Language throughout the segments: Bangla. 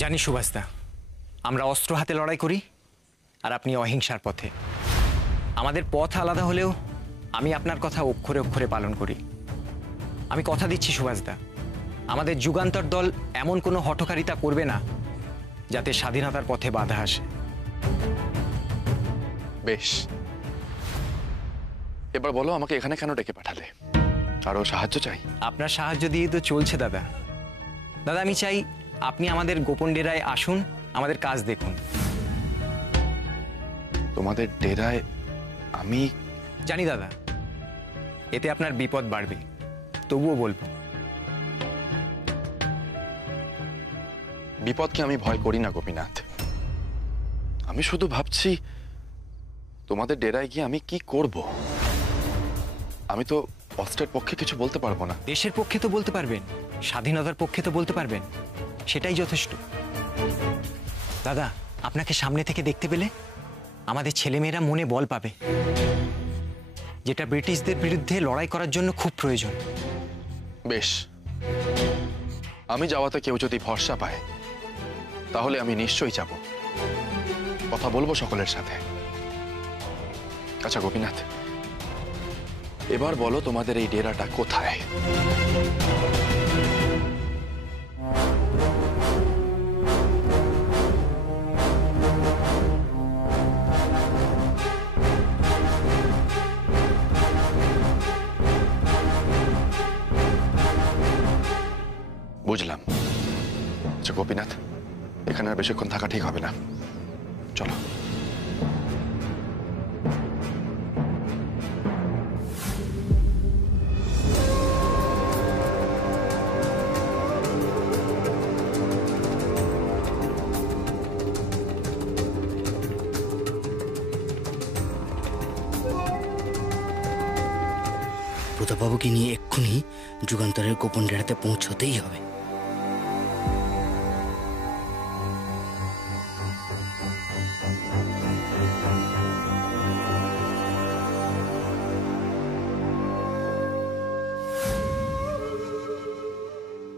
জানি সুভাষদা, আমরা অস্ত্র হাতে লড়াই করি আর আপনি অহিংসার পথে। আমাদের পথ আলাদা হলেও আমি আপনার কথা অক্ষরে অক্ষরে পালন করি। আমি কথা দিচ্ছি সুভাষদা, আমাদের যুগান্তর দল এমন কোনো হঠকারিতা করবে না যাতে স্বাধীনতার পথে বাধা আসে। বেশ, এবার বলো আমাকে এখানে কেন ডেকে পাঠালে? আরো সাহায্য চাই? আপনার সাহায্য দিয়ে তো চলছে দাদা। দাদা আমি চাই আপনি আমাদের গোপন ডেরায় আসুন, আমাদের কাজ দেখুন। তোমাদের ডেরায় আমি? জানি দাদা, এতে আপনার বিপদ বাড়বে, তবুও বলবো। বিপদকে আমি ভয় করি না গোপীনাথ। আমি শুধু ভাবছি তোমাদের ডেরায় গিয়ে আমি কি করব। আমি তো অস্ত্রের পক্ষে কিছু বলতে পারবো না। দেশের পক্ষে তো বলতে পারবেন, স্বাধীনতার পক্ষে তো বলতে পারবেন, সেটাই যথেষ্ট। দাদা, আপনাকে সামনে থেকে দেখতে পেলে আমাদের ছেলেমেয়েরা মনে বল পাবে, যেটা ব্রিটিশদের বিরুদ্ধে লড়াই করার জন্য খুব প্রয়োজন। বেশ, আমি যাওয়াতে কেউ যদি ভরসা পায় তাহলে আমি নিশ্চয়ই যাব, কথা বলবো সকলের সাথে। আচ্ছা গোপীনাথ, এবার বলো তোমাদের এই ডেরাটা কোথায়? বুঝলাম। আচ্ছা গোপীনাথ, এখানে আর বেশিক্ষণ থাকা ঠিক হবে না, চলো। প্রতাপবাবুকে নিয়ে এক্ষুনি যুগান্তরের গোপন ডেরাতে পৌঁছতেই হবে।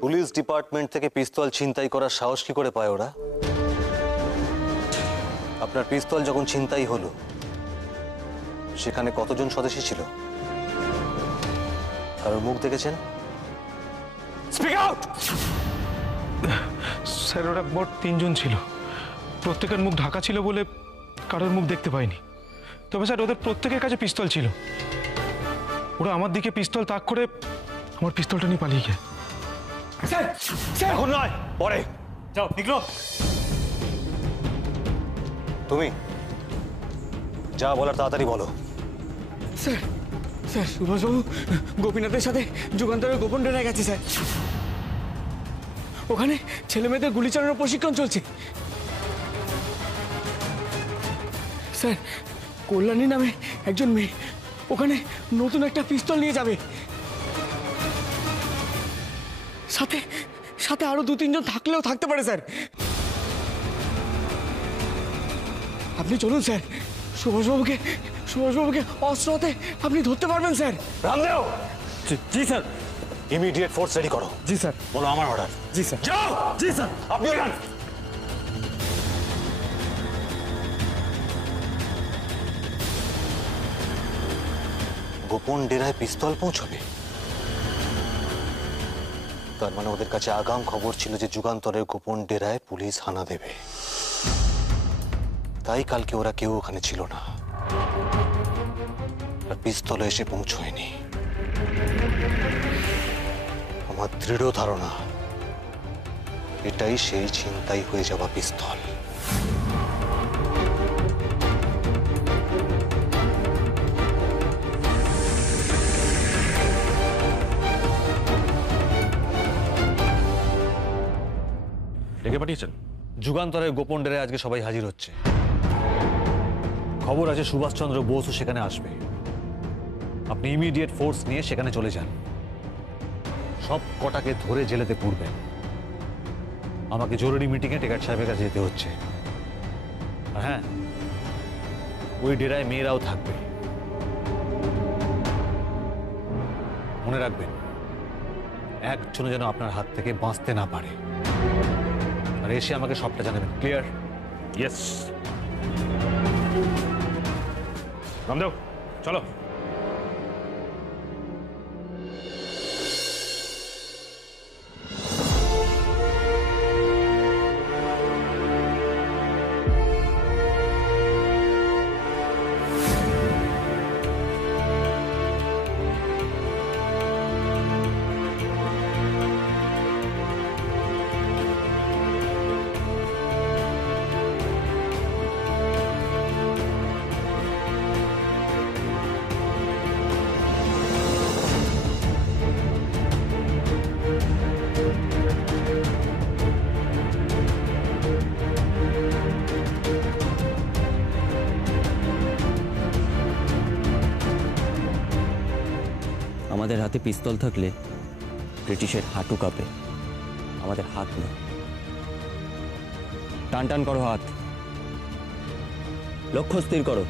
পুলিশ ডিপার্টমেন্ট থেকে পিস্তল ছিনতাই করার সাহস কি করে পায় ওরা? আপনার পিস্তল যখন ছিনতাই হলো সেখানে কতজন স্বদেশী ছিল? কারোর মুখ দেখেছেন? Speak out! স্যার, ওরা মোট 3 জন ছিল। প্রত্যেকের মুখ ঢাকা ছিল বলে কারোর মুখ দেখতে পাইনি। তবে স্যার, ওদের প্রত্যেকের কাছে পিস্তল ছিল। ওরা আমার দিকে পিস্তল তাক করে আমার পিস্তলটা নিয়ে পালিয়ে গেছে। স্যার, স্যার এখন নয়, পরে যাও। নিকলো, তুমি যা বলার তাড়াতাড়ি বলো। স্যার, স্যার সুভাষবাবু গোপীনাথের সাথে যুগান্তরের গোপন ডেরায় গেছে স্যার। ওখানে ছেলে মেয়েদের গুলি চালানোর প্রশিক্ষণ চলছে। স্যার, কল্যাণী নামে একজন মেয়ে ওখানে নতুন একটা পিস্তল নিয়ে যাবে। সাথে সাথে আরো 2-3 জন থাকলেও থাকতে পারে স্যার। আপনি চলুন স্যার, সুভাষবাবুকে অস্ত্র হাতে আপনি ধরতে পারবেন স্যার। রামদেও! জি স্যার। ইমিডিয়েট ফোর্স রেডি করো। জি স্যার। বলো আমার অর্ডার। জি স্যার। যাও। জি স্যার। আপনি যান। গোপন ডেরায় পিস্তল পৌঁছবে? তার মানে ওদের কাছে আগাম খবর ছিল যে যুগান্তরের গোপন ডেরায় পুলিশ হানা দেবে। তাই কালকে ওরা কেউ ওখানে ছিল না, আর পিস্তল এসে পৌঁছয়নি। আমার দৃঢ় ধারণা এটাই সেই ছিনতাই হয়ে যাওয়া পিস্তল। ডেকে পাঠিয়েছেন? যুগান্তরের গোপন ডেরায় আজকে সবাই হাজির হচ্ছে। খবর আছে সুভাষচন্দ্র বোসও সেখানে আসবে। আপনি ইমিডিয়েট ফোর্স নিয়ে সেখানে চলে যান। সব কটাকে ধরে জেলেতে পুরবেন। আমাকে জরুরি মিটিংয়ে টেকাট সাহেবের কাছে যেতে হচ্ছে। আর হ্যাঁ, ওই ডেরায় মেয়েরাও থাকবে। মনে রাখবেন, একজনও যেন আপনার হাত থেকে বাঁচতে না পারে। আর এসে আমাকে সবটা জানাবেন। ক্লিয়ার? ইয়েস। রামদেব চলো। আমাদের হাতে পিস্তল থাকলে ব্রিটিশের হাঁটু কাঁপে, আমাদের হাত না। টান টান করো হাত, লক্ষ্য স্থির করো।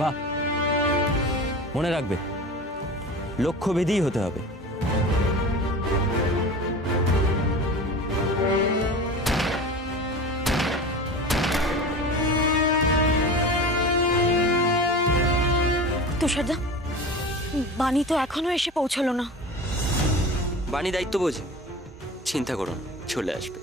বাহ, মনে রাখবে লক্ষ্যভেদী হতে হবে। তুষারদা, বাণী তো এখনো এসে পৌঁছলো না। বাণী দায়িত্ব বোঝে, চিন্তা করুন, চলে আসবে।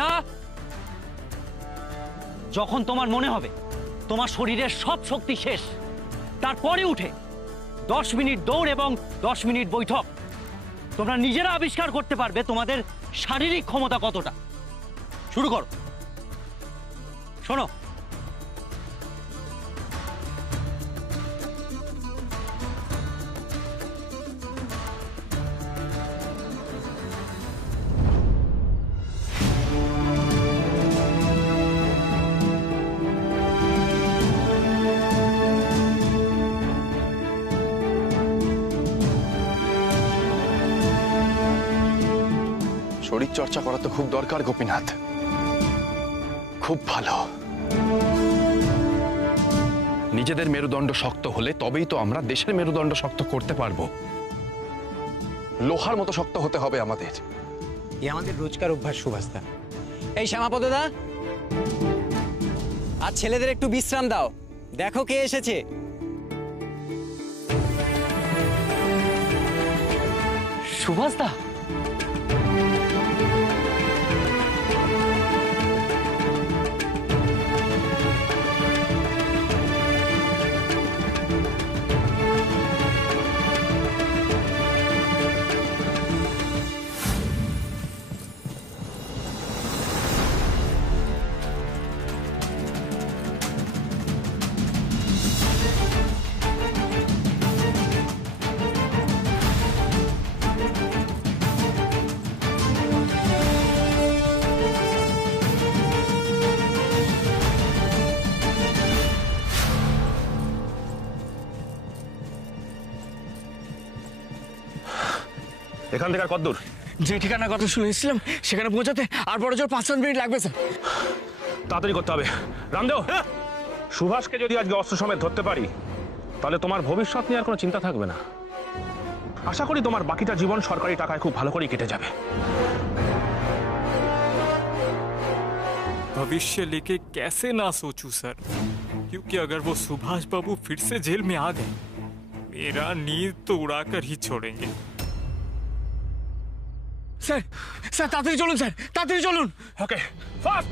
না, যখন তোমার মনে হবে তোমার শরীরের সব শক্তি শেষ, তারপরে উঠে 10 মিনিট দৌড় এবং 10 মিনিট বৈঠক, তোমরা নিজেরা আবিষ্কার করতে পারবে তোমাদের শারীরিক ক্ষমতা কতটা। শুরু করো। শোনো, শরীর চর্চা করা তো খুব দরকার গোপীনাথ, খুব ভালো। নিজেদের মেরুদণ্ড শক্ত হলে তবেই তো আমরা দেশের মেরুদণ্ড শক্ত করতে পারবো। লোহার মতো শক্ত হতে হবে আমাদের। এই আমাদের রোজকার অভ্যাস সুভাষদা। এই শ্যামাপদদা, আজ ছেলেদের একটু বিশ্রাম দাও, দেখো কে এসেছে। সুভাষদা, এখান থেকে আর কত দূর? যে ঠিকানার কথা শুনে এসেছিলাম সেখানে পৌঁছাতে আর বড় জোর 5-7 মিনিট লাগবে স্যার। তাড়াতাড়ি করতে হবে। রামদেব, সুভাষকে যদি আজকে অস্ত্র সমেত ধরতে পারি তাহলে তোমার ভবিষ্যৎ নিয়ে আর কোনো চিন্তা থাকবে না। আশা করি তোমার বাকিটা জীবন সরকারি টাকায় খুব ভালো করেই কেটে যাবে। भविष्य लेके कैसे ना सोचूं सर, क्योंकि अगर वो सुभाष बाबू फिर से जेल में आ गए मेरा नींद तो उड़ाकर ही छोड़ेंगे। স্যার স্যার তাড়াতাড়ি চলুন, স্যার তাড়াতাড়ি চলুন। ওকে, ফাস্ট।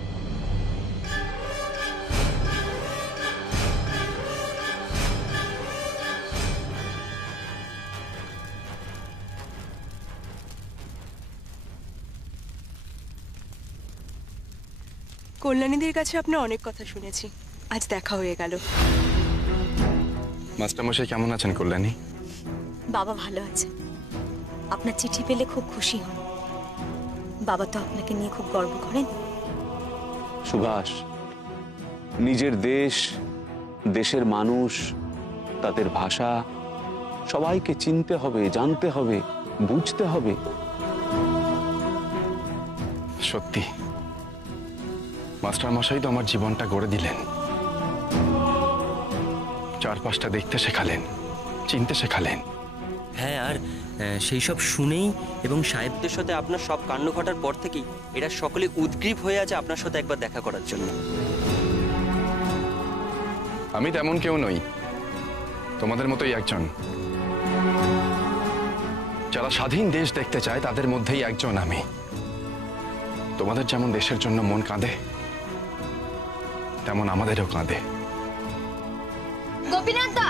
কল্যাণীদের কাছে আপনার অনেক কথা শুনেছি, আজ দেখা হয়ে গেল। মাস্টারমশাই কেমন আছেন কল্যাণী? বাবা ভালো আছে। আপনার চিঠি পেলে খুব খুশি হন। বাবা তো আপনাকে নিয়ে খুব গর্ব করেন। সুভাষ, নিজের দেশ, দেশের মানুষ, তাদের ভাষা সবাইকে চিনতে হবে, জানতে হবে, বুঝতে হবে। সত্যি মাস্টারমশাই তো আমার জীবনটা গড়ে দিলেন। চারপাশটা দেখতে শেখালেন, চিনতে শেখালেন। হ্যাঁ, আর সেই সব শুনেই এবং সাহেবদের সাথে আপনার সব কাণ্ড ঘটার পর থেকেই এরা সকলে উদ্গ্রীব হয়ে আছে আপনার সাথে একবার দেখা করার জন্য। আমি তেমন কেউ নই, তোমাদের মতোই একজন। যারা স্বাধীন দেশ দেখতে চায় তাদের মধ্যেই একজন আমি। তোমাদের যেমন দেশের জন্য মন কাঁদে, তেমন আমাদেরও কাঁদে। গোপীনাথ দা,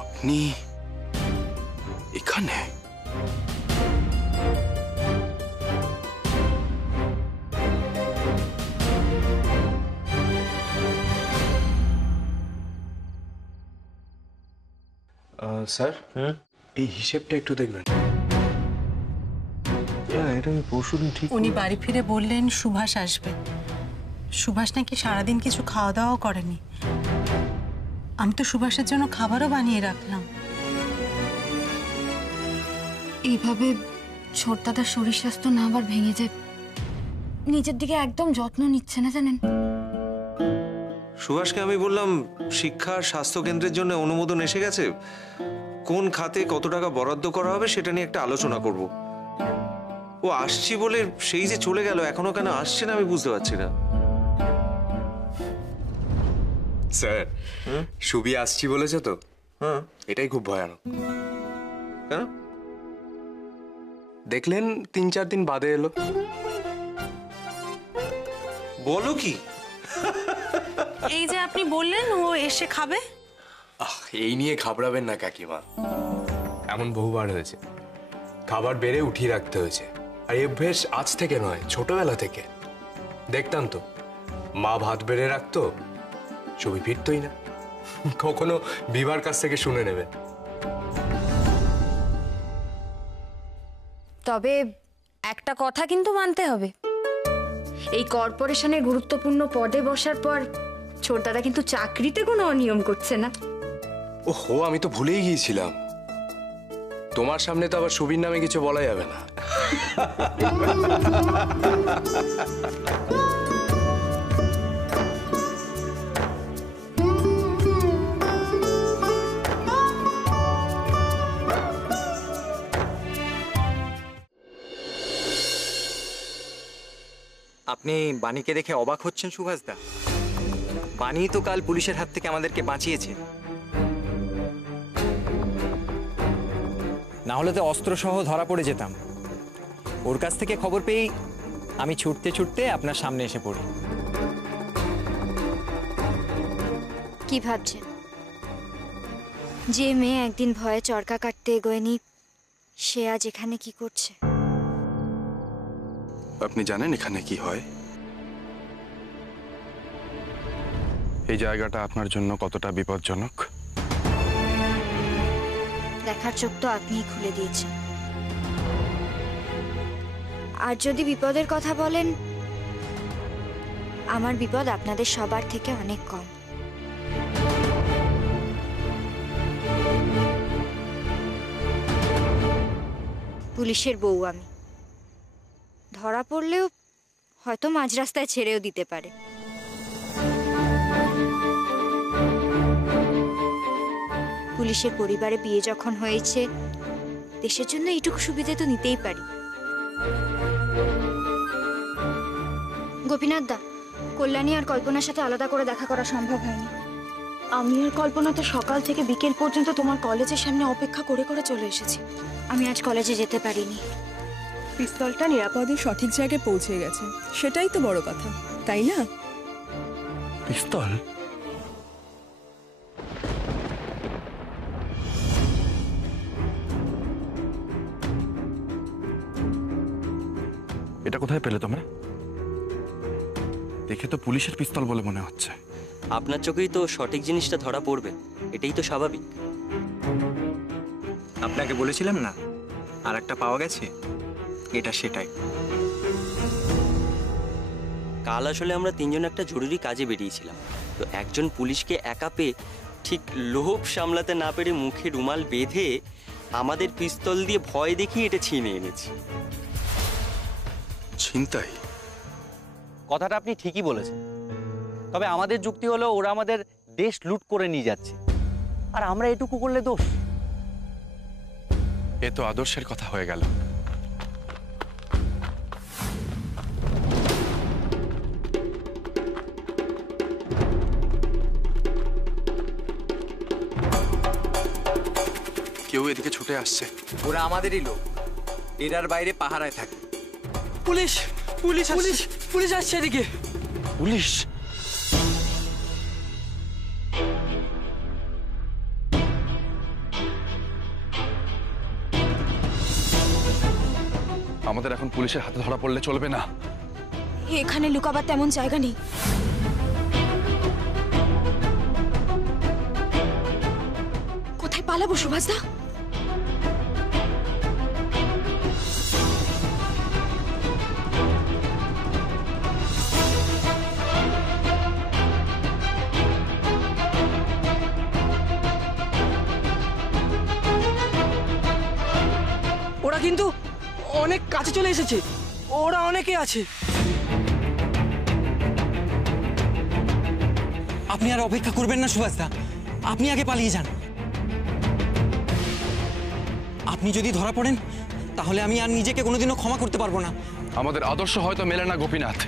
আপনি এখানে? স্যার, এই হিসেবটা একটু দেখবেন। এটা আমি পরশুদিন ঠিক। উনি বাড়ি ফিরে বললেন সুভাষ আসবে। সুভাষ নাকি সারাদিন কিছু খাওয়া দাওয়াও করেনি। আমি তো সুভাষের জন্য খাবারও বানিয়ে রাখলাম। এইভাবে ছোটদাদার শরীর স্বাস্থ্য না আবার ভেঙে যায়, নিজের দিকে একদম যত্ন নিচ্ছে না জানেন। সুভাষকে আমি বললাম শিক্ষা আর স্বাস্থ্য কেন্দ্রের জন্য অনুমোদন এসে গেছে, কোন খাতে কত টাকা বরাদ্দ করা হবে সেটা নিয়ে একটা আলোচনা করব। ও আসছি বলে সেই যে চলে গেল, এখনো কেন আসছে না আমি বুঝতে পারছি না। স্যার, সুবি আসছি বলেছে তো? হ্যাঁ, এটাই খুব ভয়ানক। কেন? দেখলেন 3-4 দিন বাদে এলো। বলো কি? এই যে আপনি বললেন ও এসে খাবে। এই নিয়ে ঘাবড়াবেন না কাকিমা, এমন বহুবার হয়েছে। খাবার বেড়ে উঠিয়ে রাখতে হয়েছে। আর এই অভ্যেস আজ থেকে নয়, ছোটবেলা থেকে। দেখতাম তো মা ভাত বেড়ে রাখতো, ছবি ফিরতই না। কখনো বিবার কাছ থেকে শুনে নেবে। তবে একটা কথা কিন্তু মানতে হবে, এই কর্পোরেশনে গুরুত্বপূর্ণ পদে বসার পর ছোটদাদা কিন্তু চাকরিতে কোনো অনিয়ম করছে না। ওহো, আমি তো ভুলেই গিয়েছিলাম। তোমার সামনে তো আবার সুবীর নামে কিছু বলা যাবে না। আপনি বাণীকে দেখে অবাক হচ্ছেন সুভাষদা? বাণী তো কাল পুলিশের হাত থেকে আমাদেরকে বাঁচিয়েছে। না হলে তো অস্ত্রসহ ধরা পড়ে যেতাম। ওর কাছ থেকে খবর পেয়েই আমি ছুটতে ছুটতে আপনার সামনে এসে পড়ি। কি ভাবছেন? যে মেয়ে একদিন ভয়ে চরকা কাটতে এগোয়নি, সে আজ এখানে কি করছে? আপনি জানেন এখানে কি হয়? এই জায়গাটা আপনার জন্য কতটা বিপজ্জনক? দেখার চোখ তো আপনিই খুলে দিয়েছেন। আর যদি বিপদের কথা বলেন, আমার বিপদ আপনাদের সবার থেকে অনেক কম। পুলিশের বউ আমি, ধরা পড়লেও হয়তো মাঝ রাস্তায় ছেড়েও দিতে পারে। পুলিশের পরিবারে বিয়ে যখন হয়েছে, দেশের জন্য এইটুকু সুবিধা তো নিতেই পারি। গোপীনাথ দা, কল্যাণী আর কল্পনার সাথে আলাদা করে দেখা করা সম্ভব হয়নি। আমি আর কল্পনা তো সকাল থেকে বিকেল পর্যন্ত তোমার কলেজের সামনে অপেক্ষা করে করে চলে এসেছি। আমি আজ কলেজে যেতে পারিনি। পিস্তলটা নিরাপদে সঠিক জায়গায় পৌঁছে গেছে, সেটাই তো বড় কথা, তাই না? পিস্তল? এটা কোথায় পেলে তোমরা? দেখে তো পুলিশের পিস্তল বলে মনে হচ্ছে। আপনার চোখেই তো সঠিক জিনিসটা ধরা পড়বে, এটাই তো স্বাভাবিক। আপনাকে বলেছিলাম না আর একটা পাওয়া গেছে, এটা সেটাই। কাল আসলে আমরা তিনজন একটা জরুরি কাজে বেরিয়েছিলাম, তো একজন পুলিশকে একা পেয়ে ঠিক লোভ সামলাতে না পেরে মুখে রুমাল বেঁধে আমাদের পিস্তল দিয়ে ভয় দেখিয়ে এটা ছিনে এনেছি। ছিনতাই? কথাটা আপনি ঠিকই বলেছেন, তবে আমাদের যুক্তি হলো ওরা আমাদের দেশ লুট করে নিয়ে যাচ্ছে, আর আমরা এটুকু করলে দোষ? এ তো আদর্শের কথা হয়ে গেল। কেউ এদিকে ছুটে আসছে। ওরা আমাদেরই লোক, এরার বাইরে পাহারায় থাকে। পুলিশ পুলিশ পুলিশ পুলিশ আসছে এদিকে। পুলিশ? আমাদের এখন পুলিশের হাতে ধরা পড়লে চলবে না। এখানে লুকাবার তেমন জায়গা নেই। কোথায় পালাবো সুভাষদা? ওরা কিন্তু অনেক কাছে চলে এসেছে, ওরা অনেকে আছে। আপনি আর অপেক্ষা করবেন না সুভাষদা, আপনি আগে পালিয়ে যান। আপনি যদি ধরা পড়েন তাহলে আমি আর নিজেকে কোনোদিনও ক্ষমা করতে পারবো না। আমাদের আদর্শ হয়তো মেলে না গোপীনাথ,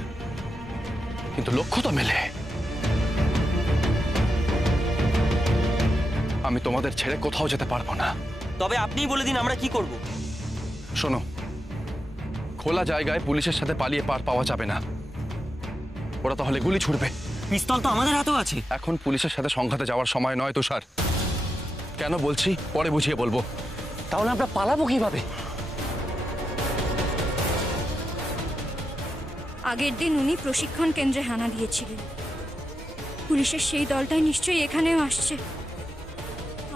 কিন্তু লক্ষ্য তো মেলে। আমি তোমাদের ছেড়ে কোথাও যেতে পারবো না। তবে আপনিই বলে দিন আমরা কি করব। শোনো, খোলা জায়গায় পুলিশের সাথে পালিয়ে পার পাওয়া যাবে না। ওরা তাহলে গুলি ছুড়বে। পিস্তল তো আমাদের হাতেও আছে। এখন পুলিশের সাথে সংঘাতে যাওয়ার সময় নয় তুষার। কেন বলছি পরে বুঝিয়ে বলবো। তাহলে আমরা পালাবো কিভাবে? আগের দিন উনি প্রশিক্ষণ কেন্দ্রে হানা দিয়েছিলেন, পুলিশের সেই দলটাই নিশ্চয়ই এখানেও আসছে।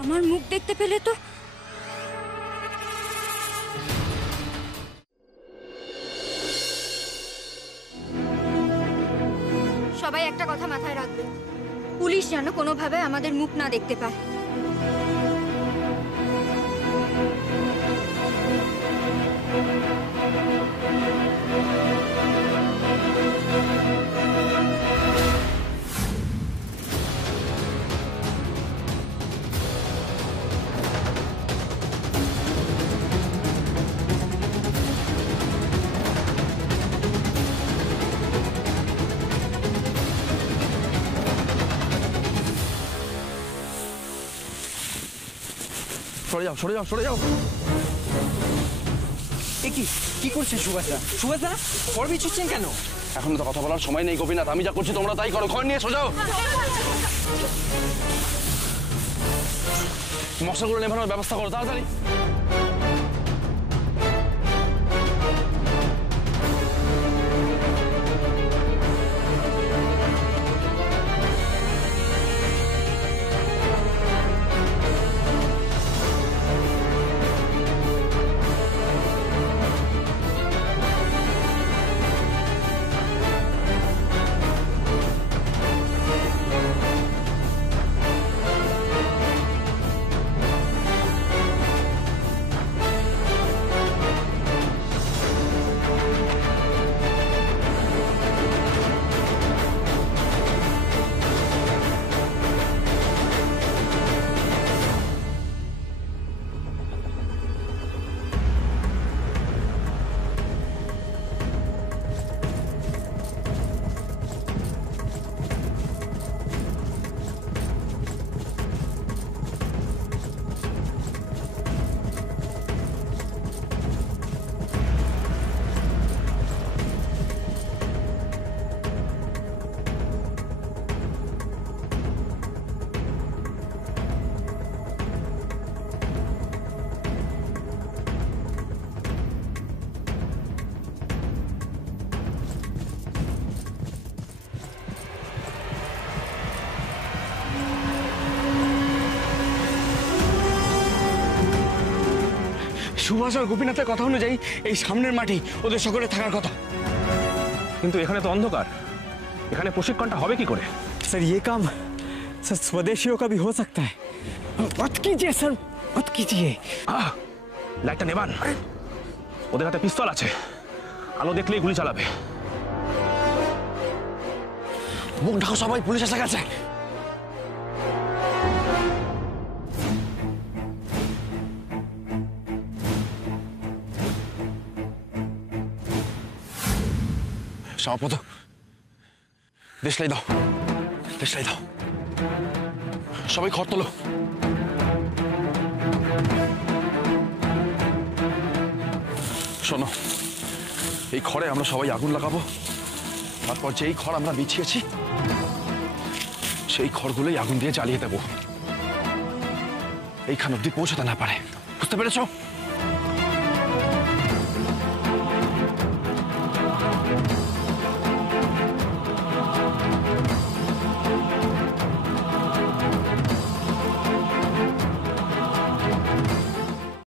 আমার মুখ দেখতে পেলে তো সবাই একটা কথা মাথায় রাখবে, পুলিশ যেন কোনোভাবে আমাদের মুখ না দেখতে পায়। সরে যাও, সরে যাও, সরে যাও। কি করছেন সুভাষদা? সুভাষদা পর বিছুচ্ছেন কেন? এখন তো কথা বলার সময় নেই গোপীনাথ, আমি যা করছি তোমরা তাই করো। খড় নিয়ে সোজাও। মশাগুলো নেভানোর ব্যবস্থা করো তাড়াতাড়ি। সুভাষ আর গোপীনাথের কথা অনুযায়ী এই সামনের মাঠে ওদের সকলে থাকার কথা। কিন্তু এখানে তো অন্ধকার, এখানে প্রশিক্ষণটা হবে কি করে? सर ये काम सर स्वदेशियों का भी हो सकता है। मत कीजिए सर, मत कीजिए। লাইটটা নেবান। ওদের হাতে পিস্তল আছে, আলো দেখলেই গুলি চালাবে। মুখ ঢাকো সবাই, পুলিশ এসে গেছে। সভাপতি দেশলাই দাও, দেশলাই দাও, সবাই খড় তোলো। শোনো, এই খড়ে আমরা সবাই আগুন লাগাবো, তারপর যেই খড় আমরা বিছিয়েছি সেই খড়গুলোই আগুন দিয়ে জ্বালিয়ে দেবো, এইখান অব্দি পৌঁছাতে না পারে। বুঝতে পেরেছো?